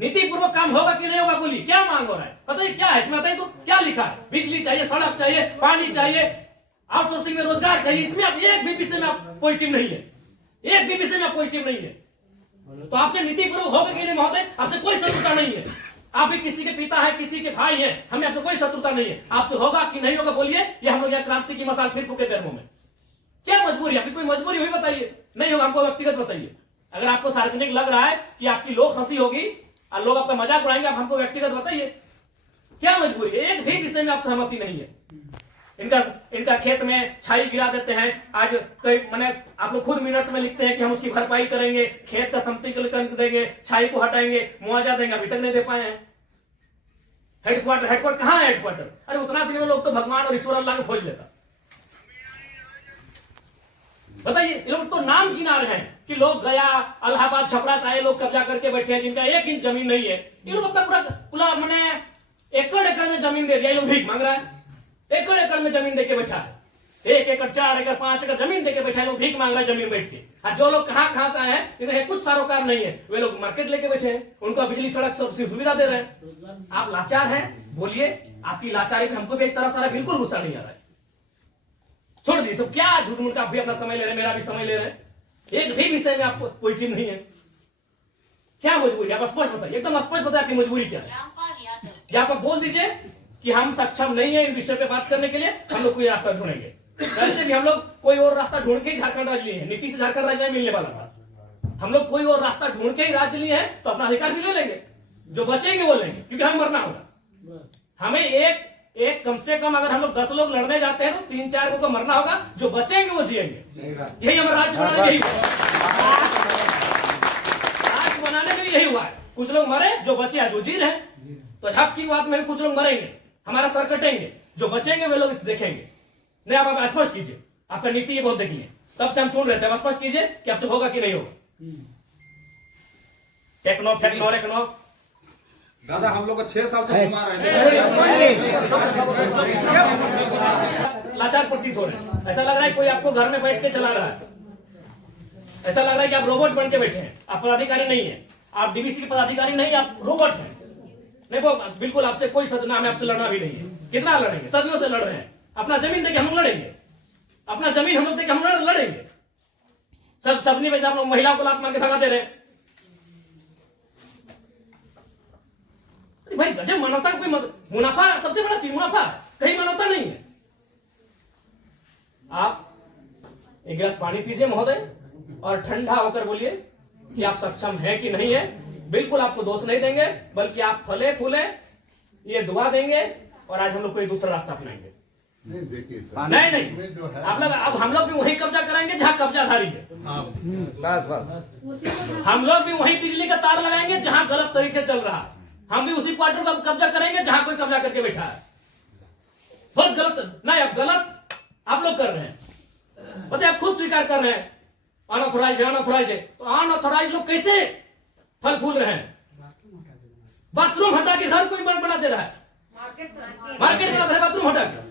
नीति पूर्वक काम होगा कि नहीं होगा? बोलिए क्या मांग हो रहा है, बताइए क्या है इसमें, बताइए तो क्या लिखा है? बिजली चाहिए, सड़क चाहिए, पानी चाहिए, आउटसोर्सिंग में रोजगार चाहिए, इसमें आप एक भी विषय में आप पॉजिटिव नहीं है, एक भी विषय में आप पॉजिटिव नहीं है। तो आपसे नीति पूर्वक होगा कि नहीं महोदय? आपसे कोई शत्रुता नहीं है, आप भी किसी के पिता है, किसी के भाई हैं, हमें आपसे कोई शत्रुता नहीं है। आपसे होगा कि नहीं होगा बोलिए, ये हम लोग यहाँ क्रांति की मसाल फिर फूके पैरों में। क्या मजबूरी, आपकी कोई मजबूरी हुई बताइए? नहीं होगा, हमको व्यक्तिगत बताइए। अगर आपको सार्वजनिक लग रहा है कि आपकी लोग हंसी होगी और लोग आपका मजाक उड़ाएंगे, आप हमको व्यक्तिगत बताइए क्या मजबूरी है? एक भी विषय में आप सहमति नहीं है। इनका खेत में छाई गिरा देते हैं, आज कई मैंने आप लोग खुद मिनट्स में लिखते हैं कि हम उसकी भरपाई करेंगे, खेत का समतलीकरण देंगे, छाई को हटाएंगे, मुआवजा देंगे, अभी तक नहीं दे पाए हैं। हेडक्वार्टर कहाँ है हेडक्वार्टर? अरे उतना दिन में लोग तो भगवान और ईश्वर अल्लाह को खोज लेता। बताइए, ये लोग तो नाम गिना रहे हैं कि लोग गया इलाहाबाद छपरा से आए लोग कब्जा करके बैठे हैं, जिनका 1 इंच जमीन नहीं है। ये लोग अपना पूरा मैंने एकड़ में जमीन दे दिया, ये लोग भीख मांग रहा है। एकड़ में जमीन देके बैठा है, 1 एकड़ 4 एकड़ 5 एकड़ जमीन देके बैठा है, लोग भीख मांग रहा है जमीन बैठ के। और जो लोग कहां से आए हैं, इन्हें कुछ सरोकार नहीं है, वे लोग मार्केट लेके बैठे हैं, उनका बिजली सड़क सब सुविधा दे रहे हैं। आप लाचार हैं, बोलिए आपकी लाचारी पे हमको भी इस तरह सारा बिल्कुल गुस्सा नहीं आ रहा है। छोड़ दीजिए सब, क्या झूठ मूठ का आप भी अपना समय ले रहे हैं, मेरा भी समय ले रहे हैं, एक भी विषय में आपको पॉजिटिव नहीं है। क्या मजबूरी है? आप स्पष्ट बताइए, एकदम स्पष्ट बताइए आपकी मजबूरी क्या है। या आप बोल दीजिए कि हम सक्षम नहीं है इन विषय पे बात करने के लिए, हम लोग कोई रास्ता ढूंढेंगे। वैसे भी हम लोग कोई और रास्ता ढूंढ के झारखंड राज्य लिए हैं, नीति से झारखंड राज्य नहीं मिलने वाला था। हम लोग कोई और रास्ता ढूंढ के ही राज्य लिए हैं, तो अपना अधिकार भी ले लेंगे, जो बचेंगे वो लेंगे, क्योंकि हमें मरना होगा। हमें एक कम से कम अगर हम लोग 10 लोग लड़ने जाते हैं तो 3-4 को मरना होगा, जो बचेंगे वो जिएंगे। यही हमारा राज्य बनाने यही राज्य बनाने में यही हुआ है। कुछ लोग मरे, जो बचे आज वो जी रहे हैं। तो हक की बात में कुछ लोग मरेंगे, हमारा सर कटेंगे, जो बचेंगे वे लोग देखेंगे। नहीं, आप स्पष्ट कीजिए, आपका नीति ये बहुत देखिए, तब से हम सुन रहे थे। स्पष्ट कीजिए कि आपसे होगा कि नहीं होगा। टेक्नो दादा हम लोग को 6 साल से घुमा रहे हैं। लाचार प्रतीत हो रहे हैं, ऐसा लग रहा है कोई आपको घर में बैठ के चला रहा है, ऐसा लग रहा है कि आप रोबोट बन के बैठे हैं। आप पदाधिकारी नहीं है, आप डीवीसी के पदाधिकारी नहीं, आप रोबोट हैं। नहीं, वो बिल्कुल आपसे कोई सदना, हमें आपसे लड़ना भी नहीं है। कितना लड़ेंगे? सदियों से लड़ रहे हैं। अपना जमीन देके हम लोग लड़ेंगे, अपना जमीन हम लोग देके हम लड़ेंगे। सबनी वजह आप लोग महिलाओं को लात मार के भगा दे रहे हैं। भाई गजब, मानवता कोई मुनाफा सबसे बड़ा चीज, मुनाफा, कहीं मानवता नहीं है। आप एक गिलास पानी पीजिए महोदय, और ठंडा होकर बोलिए कि आप सक्षम है कि नहीं है। बिल्कुल आपको दोष नहीं देंगे, बल्कि आप फले फूले ये दुआ देंगे, और आज हम लोग कोई दूसरा रास्ता अपनाएंगे। नहीं देखिए सर, नहीं आप लोग, अब हम लोग भी वही कब्जा कराएंगे जहां कब्जाधारी है। बस हम लोग भी वही बिजली का तार लगाएंगे जहां गलत तरीके चल रहा है। हम भी उसी क्वार्टर का कब्जा करेंगे जहां कोई कब्जा करके बैठा है। बहुत गलत, नहीं अब गलत आप लोग कर रहे हैं, बताइए, आप खुद स्वीकार कर रहे हैं अनऑथोराइज है। तो अनऑथोराइज लोग कैसे फल फूल रहे हैं? बाथरूम हटा के घर कोई बना दे रहा है, मार्केट बना दे रहा है बाथरूम हटा के,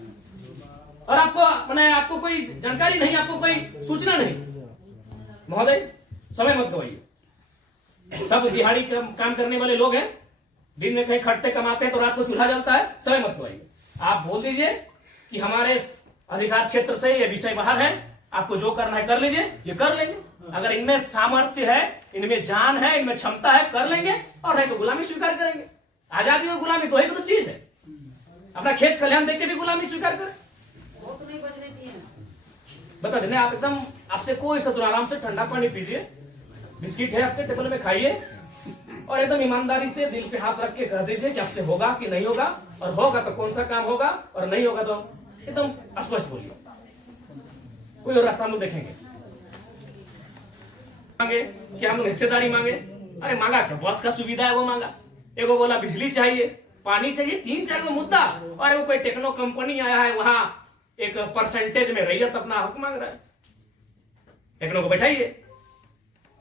और आपको कोई जानकारी नहीं, आपको कोई सूचना नहीं। महोदय समय मत गवाइए, सब दिहाड़ी काम करने वाले लोग हैं, दिन में कहीं खटते कमाते हैं तो रात को चूल्हा जलता है। समय मत गवाइए, आप बोल दीजिए कि हमारे अधिकार क्षेत्र से ये विषय बाहर है, आपको जो करना है कर लीजिए, ये कर लेंगे। अगर इनमें सामर्थ्य है, इनमें जान है, इनमें क्षमता है, कर लेंगे, और नहीं तो गुलामी स्वीकार करेंगे। आजादी और गुलामी दो ही तो चीज है। अपना खेत खलिहान देख के भी गुलामी स्वीकार करें, बता देने। आप एकदम, आपसे कोई शत्रु, आराम से ठंडा पानी पीजिए, बिस्किट है आपके टेबल में खाइए, और एकदम ईमानदारी से दिल पे हाथ रख के कह दीजिए कि आपसे होगा कि नहीं होगा, और होगा तो कौन सा काम होगा, और नहीं होगा तो एकदम स्पष्ट बोलिए। कोई और रास्ता हम लोग देखेंगे। मांगे कि हम लोग हिस्सेदारी मांगे, अरे मांगा क्या? बस का सुविधा है वो मांगा, एगो बोला बिजली चाहिए, पानी चाहिए, 3-4 को मुद्दा, और वो कोई टेक्नो कंपनी आया है वहां एक परसेंटेज में रैयत अपना हक मांग रहा है। टेक्नो को बैठाइए,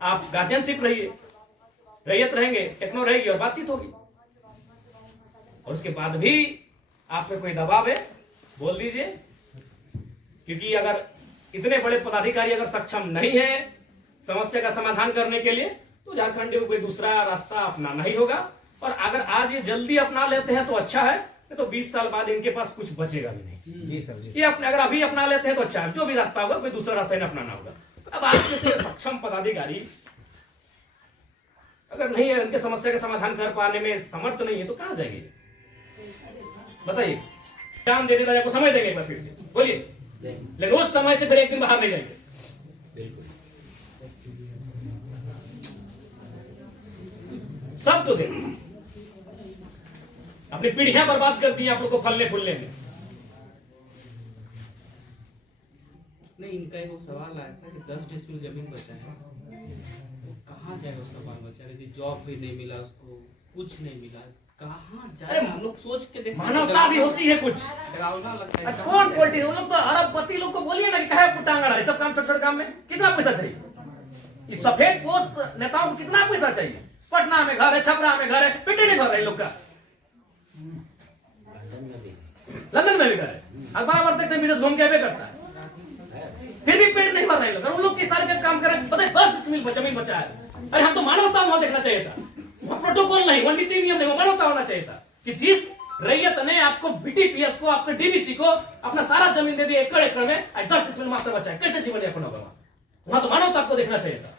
आप गार्जियनशिप रहिए, रैयत रहेंगे, टेक्नो रहेगी, और बातचीत होगी। और उसके बाद भी आप पे कोई दबाव है, बोल दीजिए, क्योंकि अगर इतने बड़े पदाधिकारी अगर सक्षम नहीं है समस्या का समाधान करने के लिए, तो झारखंड में कोई दूसरा रास्ता अपनाना ही होगा। और अगर आज ये जल्दी अपना लेते हैं तो अच्छा है, नहीं तो 20 साल बाद इनके पास कुछ बचेगा भी नहीं। ये अपने अगर अभी अपना लेते हैं तो अच्छा है, जो भी रास्ता होगा कोई दूसरा रास्ता इन्हें अपनाना होगा। अब आज जैसे सक्षम पदाधिकारी अगर नहीं है, उनके समस्या का समाधान कर पाने में समर्थ नहीं है, तो कहां जाएंगे बताइए? काम देने का आपको समय देंगे एक बार फिर से बोलिए, लेकिन उस समय से फिर एक दिन बाहर नहीं जाएंगे। सब तो देंगे, अपनी पीढ़ियां बर्बाद कर दी आप लोग को फलने फूलने में। नहीं, इनका एक सवाल आया था कि 10 डिसमिल जमीन बचा है, तो कहाँ जाएगा उसका बाल बच्चा? यदि जॉब भी नहीं मिला उसको, कुछ नहीं मिला, कहाँ जाए? हम लोग सोच के देखते हैं, मानवता भी होती है कुछ। डरावना लगता है। कौन पॉलिटिक्स, उन लोग तो अरबपति लोग को बोलिए ना कि कहे पुटांगड़ा है, सब काम छोटे छोटे काम में कितना पैसा चाहिए? इस सफेद पोष नेताओं को कितना पैसा चाहिए? पटना में घर है, छपरा में घर है, पेटे नहीं भर रहे लोग का। लंदन में भी घर है, अखबार पढ़ते थे विदेश घूम के भी करता है, फिर भी पेट नहीं भर रहे लोग। और उन लोग के सारे पे काम कर रहे हैं, बताइए 10 डिसमिल जमीन बचा है। अरे हम तो मानवता वहां देखना चाहिए था, वहां प्रोटोकॉल नहीं, वहां नीति नियम नहीं, वो मानवता होना चाहिए था कि जिस रैयत ने आपको बीटीपीएस को, आपके डीवीसी को अपना सारा जमीन दे दी एकड़ एकड़ में, 10 डिसमिल मात्र बचा है, कैसे जीवन यापन होगा? वहां तो मानवता आपको देखना चाहिए था।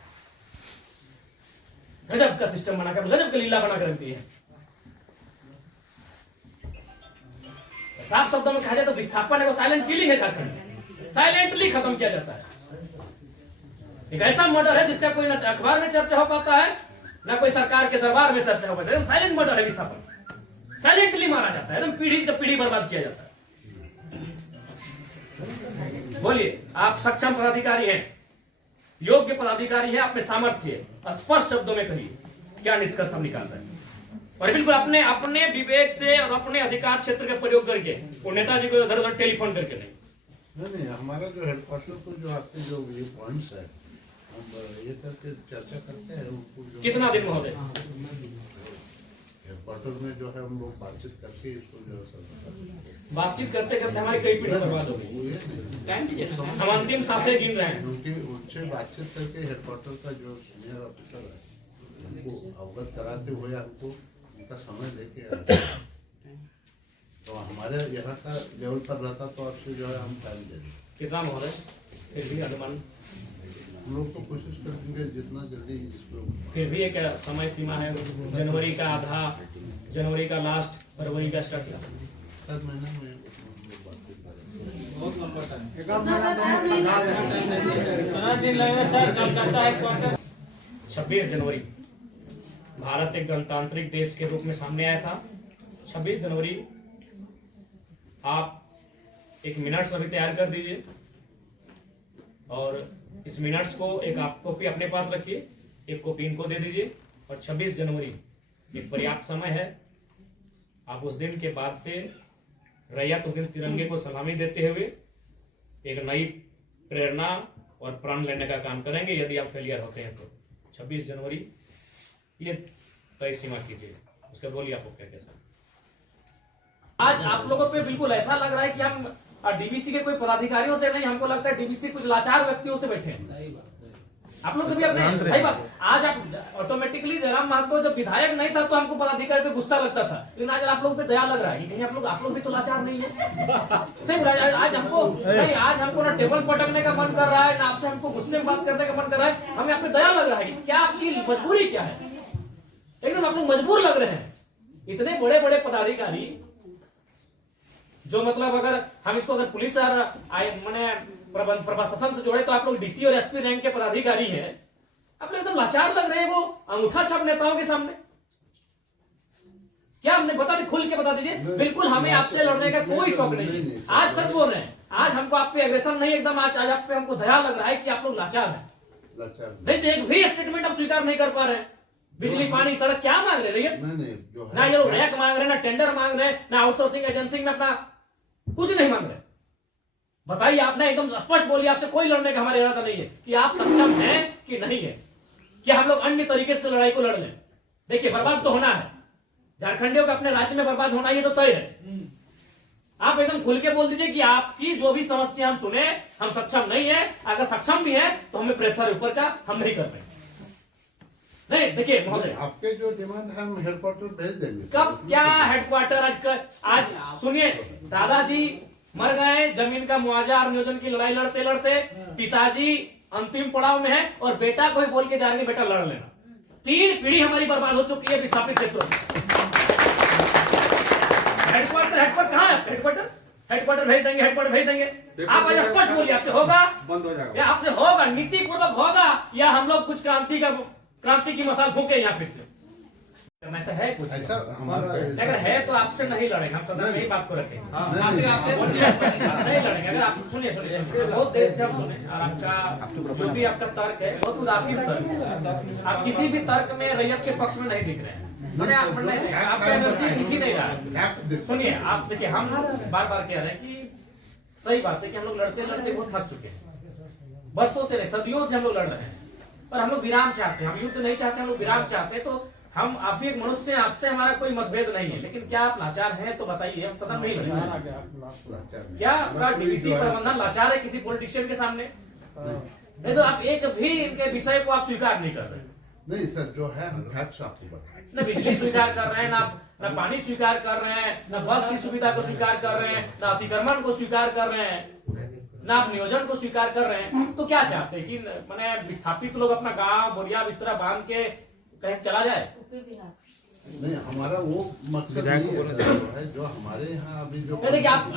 गजब का सिस्टम बनाकर, गजब की लीला बनाकर रखती है। साफ शब्दों में कहा जाए तो विस्थापन है वो साइलेंट किलिंग है झारखंड में, साइलेंटली खत्म किया जाता है। एक ऐसा मर्डर है जिसका कोई ना अखबार में चर्चा हो पाता है, ना कोई सरकार के दरबार में चर्चा हो पाता है। साइलेंट मर्डर है विस्थापन, साइलेंटली मारा जाता है, एकदम पीढ़ी से पीढ़ी बर्बाद किया जाता है। बोलिए, आप सक्षम पदाधिकारी हैं, योग्य पदाधिकारी हैं, आप में सामर्थ्य है, स्पष्ट शब्दों में कहिए क्या निष्कर्ष हम निकाल रहे हैं, और बिल्कुल अपने अपने विवेक से और अपने अधिकार क्षेत्र का प्रयोग करके, वो नेताजी को इधर उधर टेलीफोन करके नहीं, हमारा जो हेडक्वार्टर को जो आपके जो ये पॉइंट्स है, हम ये करके चर्चा करते हैं उनको जो कितना दिन महोदय हेडक्वार्टर में जो है हम लोग बातचीत करके इसको जो है बातचीत करते करते हमारी कई पीढ़ी बर्बाद हो गई। हम अंतिम सांसें गिन रहे हैं। उनसे बातचीत करके हेडक्वार्टर का जो सीनियर ऑफिसर है उनको अवगत कराते हुए हमको उनका समय लेके आते हैं, तो हमारे यहाँ का लेवल पर रहता तो आपसे जो है हम टाइम दे दें। कितना महोदय फिर भी अनुमान? हम लोग तो कोशिश करेंगे जितना जल्दी इसको, फिर भी एक समय सीमा है, जनवरी का आधा, जनवरी का लास्ट, फरवरी का स्टार्ट, 7 महीने में हम लोग बातचीत करेंगे। बहुत लंबा टाइम। 26 जनवरी भारत एक गणतांत्रिक देश के रूप में सामने आया था। 26 जनवरी आप एक मिनट्स अभी तैयार कर दीजिए, और इस मिनट्स को एक आप कॉपी अपने पास रखिए, एक कॉपी इनको दे दीजिए, और 26 जनवरी एक पर्याप्त समय है। आप उस दिन के बाद से रैयत उस दिन तिरंगे को सलामी देते हुए एक नई प्रेरणा और प्राण लेने का काम करेंगे। यदि आप फेलियर होते हैं तो 26 जनवरी ये तय सीमा कीजिए। उसके बोलिए आपको क्या कैसा। आज आप लोगों पे बिल्कुल ऐसा लग रहा है कि हम डीवीसी के कोई पदाधिकारियों से नहीं, हमको लगता है डीवीसी कुछ लाचार व्यक्तियों से बैठे हैं। आप लोग कभी अपने भाई बात, आज आप ऑटोमेटिकली जयराम महतो जब विधायक नहीं था तो हमको पदाधिकारी पे गुस्सा लगता था, लेकिन आज आप लोगों पे दया लग रहा है कि कहीं आप लोग भी तो लाचार नहीं है। सही, आज हमको नहीं, आज हमको ना टेबल पटकने का मन कर रहा है, ना आपसे हमको गुस्से में बात करने का मन कर रहा है, हमें आप पे दया लग रहा है कि क्या आपकी मजबूरी क्या है। एकदम आप लोग मजबूर लग रहे हैं। इतने बड़े बड़े पदाधिकारी जो मतलब अगर हम इसको अगर पुलिस और मैंने प्रशासन से जोड़े तो आप लोग डीसी और एसपी रैंक के पदाधिकारी हैं, आप लोग एकदम लाचार लग रहे हैं वो अंगूठा छाप नेताओं के सामने। क्या हमने बता दे, खुल के बता दीजिए। बिल्कुल हमें आपसे लड़ने का कोई शौक नहीं। आज सच बोल रहे हैं, आज हमको आप पे एग्रेशन नहीं, एकदम आज आप पे हमको दया लग रहा है कि आप लोग लाचार हैं। नहीं तो एक भी स्टेटमेंट आप स्वीकार नहीं कर पा रहे हैं। बिजली पानी सड़क क्या मांग रहे हैं? ना ये लोग रैक मांग रहे हैं, ना टेंडर मांग रहे हैं, ना आउटसोर्सिंग एजेंसी में अपना कुछ नहीं मांग रहे। बताइए, आपने एकदम स्पष्ट बोलिए, आपसे कोई लड़ने का हमारा इरादा नहीं है कि आप सक्षम हैं कि नहीं है, कि हम लोग अन्य तरीके से लड़ाई को लड़ लें। देखिए, बर्बाद तो होना है, झारखंडियों का अपने राज्य में बर्बाद होना ये तो तय है। आप एकदम खुल के बोल दीजिए कि आपकी जो भी समस्या हम सुने, हम सक्षम नहीं है। अगर सक्षम भी है तो हमें प्रेशर ऊपर का हम नहीं कर पाएंगे। नहीं देखिए महोदय, आपके जो डिमांड है हम हेडक्वार्टर भेज देंगे। कब क्या हेडक्वार्टर आज सुनिए, दादाजी मर गए, जमीन का मुआवजा और नियोजन की लड़ाई लड़ते लड़ते पिताजी अंतिम पड़ाव में है और बेटा को ही बोल के जा रहे हैं बेटा लड़ लेना। 3 पीढ़ी हमारी बर्बाद हो चुकी है विस्थापित क्षेत्रों में। हेडक्वार्टर कहाँ है? हेडक्वार्टर भेज देंगे, हेडक्वार्टर भेज देंगे। आप आज स्पष्ट बोलिए, आपसे होगा बंद हो जाएगा। या आपसे होगा नीति पूर्वक होगा या हम लोग कुछ क्रांति की मसाल फूके यहाँ फिर से? ऐसा है कुछ? ऐसा हमारा अगर है तो आपसे नहीं लड़ेंगे, हम सदन में यही बात को रखेंगे। आपसे नहीं लड़ेंगे। अगर आप सुनिए बहुत देर से हम सुने और आपका जो भी आपका तर्क है बहुत उदासीन तर्क है। आप किसी भी तर्क में रैयत के पक्ष में नहीं दिख रहे हैं, आपका एनर्जी दिख ही नहीं रहा है। सुनिए आप देखिए, हम बार बार कह रहे हैं कि सही बात है कि हम लोग लड़ते लड़ते बहुत थक चुके हैं, वर्षों से नहीं सदियों से हम लोग लड़ रहे हैं, पर हम लोग विराम चाहते हैं। हम युद्ध नहीं चाहते, हम लोग विराम चाहते हैं। तो हम आप भी एक मनुष्य हैं, आपसे हमारा कोई मतभेद नहीं है, लेकिन क्या आप लाचार हैं तो बताइए, हम सदन में ही लड़ेंगे। क्या आपका डीवीसी प्रबंधन लाचार है किसी पॉलिटिशियन के सामने? नहीं तो आप एक भी इनके विषय को आप स्वीकार नहीं कर रहे। नहीं सर, जो है हम फैक्ट्स आपको बताएं। न बिजली स्वीकार कर रहे हैं, ना पानी स्वीकार कर रहे हैं, न बस की सुविधा को स्वीकार कर रहे हैं, न अतिक्रमण को स्वीकार कर रहे हैं, ना आप नियोजन को स्वीकार कर रहे हैं। तो क्या चाहते हैं कि मैंने विस्थापित लोग अपना गांव बोरिया बिस्तरा बांध के कहीं से चला जाए? नहीं, हमारा वो मकसद नहीं है, जो हमारे यहाँ अभी जो आप